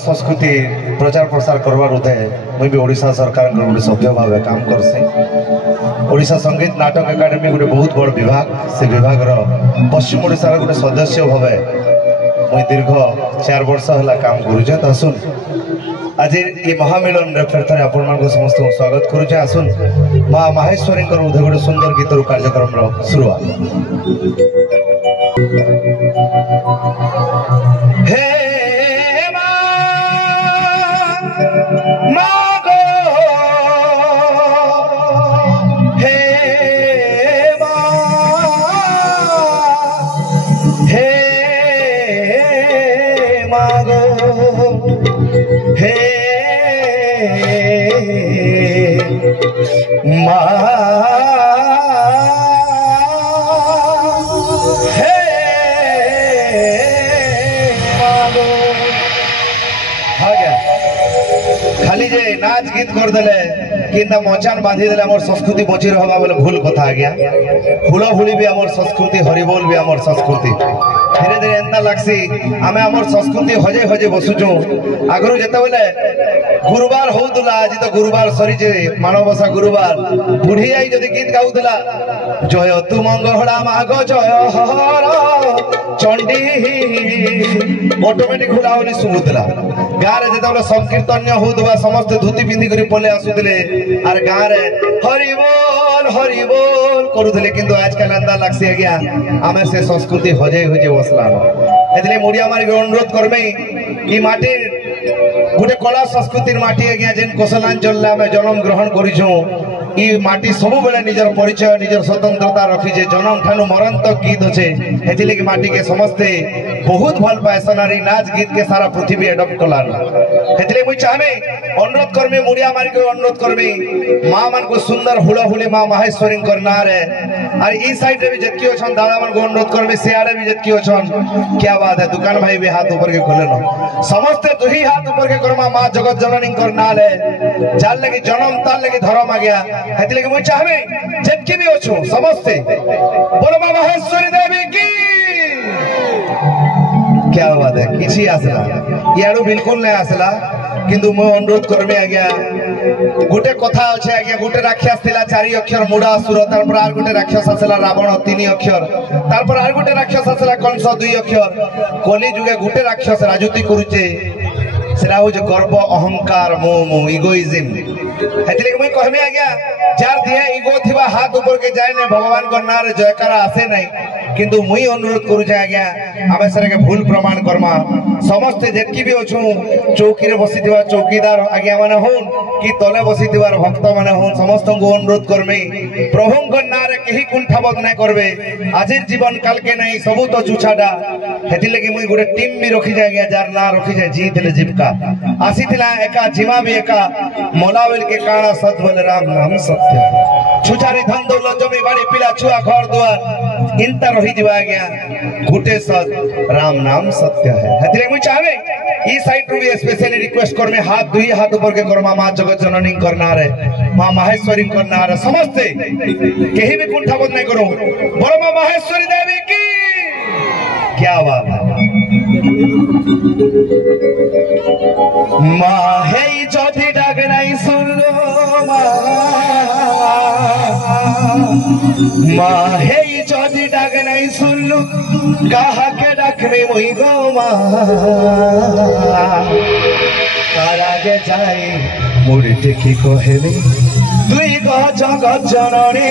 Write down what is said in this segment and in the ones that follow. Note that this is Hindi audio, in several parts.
संस्कृति प्रचार प्रसार करवार उदे मुई भी ओडिशा सरकार गोटे सभ्य भाव काम करसी। ओडिशा संगीत नाटक एकाडेमी गोटे बहुत बड़ विभाग से विभाग पश्चिम ओडिशा गोटे सदस्य भाव मुई दीर्घ 4 वर्ष है काम करुचे। तो आसुन आज ये महामिलन फिर थे आपण समस्त स्वागत करुचे। आसुन माँ माहेश्वरी उदे गोटे सुंदर गीतर कार्यक्रम शुरुआत। हे खाली जे नाच गीत कर देले कि मचान बांधी देले हमर संस्कृति बची रहबा बोले भूल कथा आ गया। हुलहुली भी हमर संस्कृति, हरिबोल भी हमर संस्कृति। धीरे धीरे एंता लागसी आमे हमर संस्कृति हजे हजे बसुचु। आगरु जेते बोले गुरुवार होउतला, आज तो गुरुवार सरी जे मानवसा गुरुवार बुढ़ी आई जदी गीत गाउतला जय तू मंगला माग जय हर चंडी ऑटोमेटिक हुलाहुली सुबुतला। गाँव में जो संकीर्तन्य होता समस्त धोती पिंधि कर पले आसुले आर गाँव में हरि बोल करुले। किंतु आजकल अंदा लगसी आज्ञा आम से संस्कृति हजे हजे बसला। एथले मुड़िया मारी अनुरोध करमे कि माटी गोटे कला संस्कृति माटी आज्ञा जेन कौशलांचल आम जन्म ग्रहण करूँ ई माटी सब बेले निजर परिचय निजर स्वतंत्रता रखीजे। जन्म ठानु मरण तक गीत अच्छे हेथिले कि माटी के समस्ते बहुत भल पाए सनारी नाच गीत के सारा पृथ्वी एडप्ट कलान। हेथिले मुई चाहबे अनुरोध करमे मुड़िया मारी को अनुरोध करमे मां मान को सुंदर हुलहुली मां माहेश्वरी करना रे और ई साइड रे भी जतकी अछन दादा मान को अनुरोध करमे सियाड़े भी जतकी अछन। क्या बात है, दुकान भाई भी हाथ ऊपर के खोले न समस्ते दुही हाथ ऊपर के करमा मां जगत जननी करना ले जाल लगी जन्म ताल लगी धर्म आ गया। हेतिले कि मुई चाहबे जतकी भी अछु समस्ते बोलो मां माहेश्वरी देवी की। क्या बात है, किसी आसला याडू बिल्कुल नहीं आसला। किंतु मु अनुरोध करमे आज्ञा गोटे कथा अच्छे आज्ञा गोटे राक्षस थिला 4 अक्षर मुड़ासुर, तारपर आर गोटे राक्षस आसला रावण 3 अक्षर, तारपर आर गोटे राक्षस आसला कंस 2 अक्षर। कली जुगे गोटे राक्षस राजूती करूचे सेरा हो जो गर्व अहंकार मोह इगोइज्म। हेतिले मुई कहमे आज्ञा जार दिया इगो थिबा हाथ ऊपर के जाय ने भगवान को नाम रे जयकारा आसे नहीं। किंतु मुई अनुरोध करू जे आज्ञा आमे सरे के भूल प्रमाण करमा समस्त जेतकी भी अछु चौकी रे बसिथिबा चौकीदार आज्ञा माने होन कि तले बसिथिबार भक्त माने होन समस्त को अनुरोध करमे प्रभु को नाम रे केही कुंठाबोध नै करबे। आजिर जीवन काल के नहीं सबु तो चुछाडा। हेतिले कि मुई गोटे टीम भी रखी जाय आज्ञा जार ना रखी जाय जीतले जीवका आसीथिला एका जीवा भी एका मोलावेल के काना सत बोले राम नाम सत्य। छुछारी धन दौलत जमी बाड़ी पिला छुआ घर द्वार इनता रही जीवा गया गुटे सत राम नाम सत्य है। हेतिले मुई चाहबे ई साइड रू भी स्पेशली रिक्वेस्ट करमे हाथ दुई हाथ ऊपर के करमा मां जगत जननी करना रे मां माहेश्वरी करना रे समस्ते केही भी कुंठाबोध नहीं करो। बोलो मां माहेश्वरी देवी की। क्या बात है, माहे जदि डाक नहीं सुनो माहे जदि डाक नहीं सुनलु कहा के डाकबे मुई गो मारागे जाए मुड़ी देखी कहेबे तुई गो जगत जननी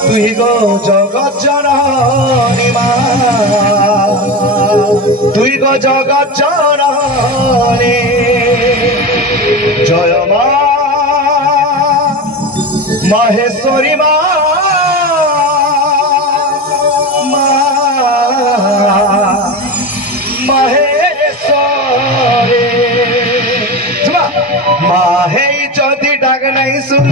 तुई गो जगत जननी तुई गो जगत जननी जय मा माहेश्वरी माहेश्वरी माहे जदि डाक नहीं सुन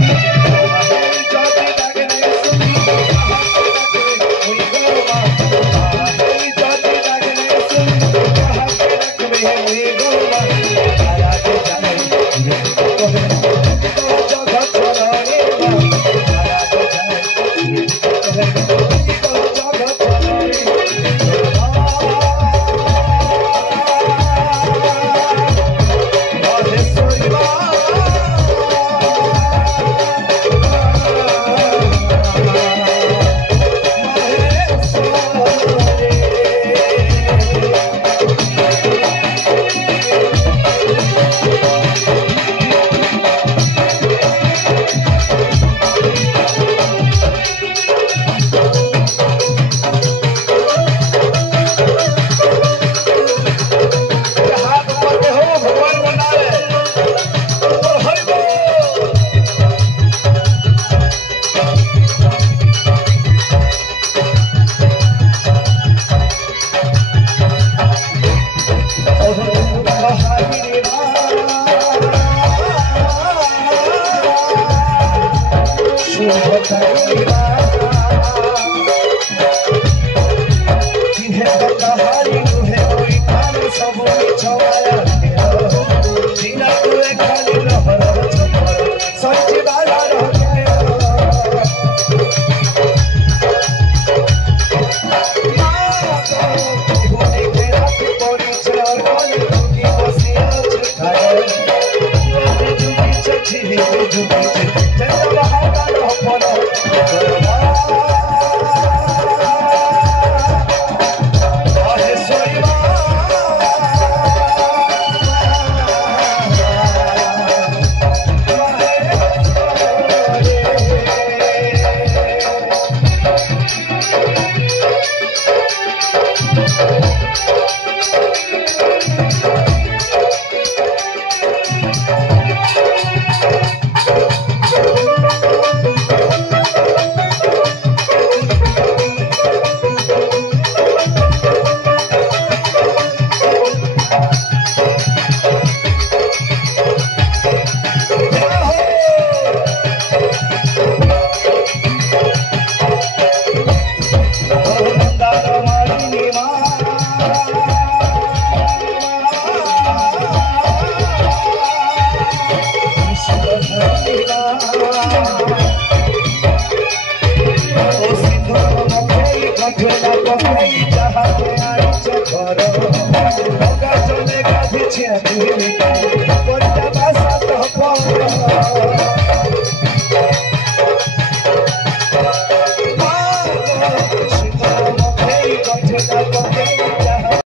नौका चले गाधी छिया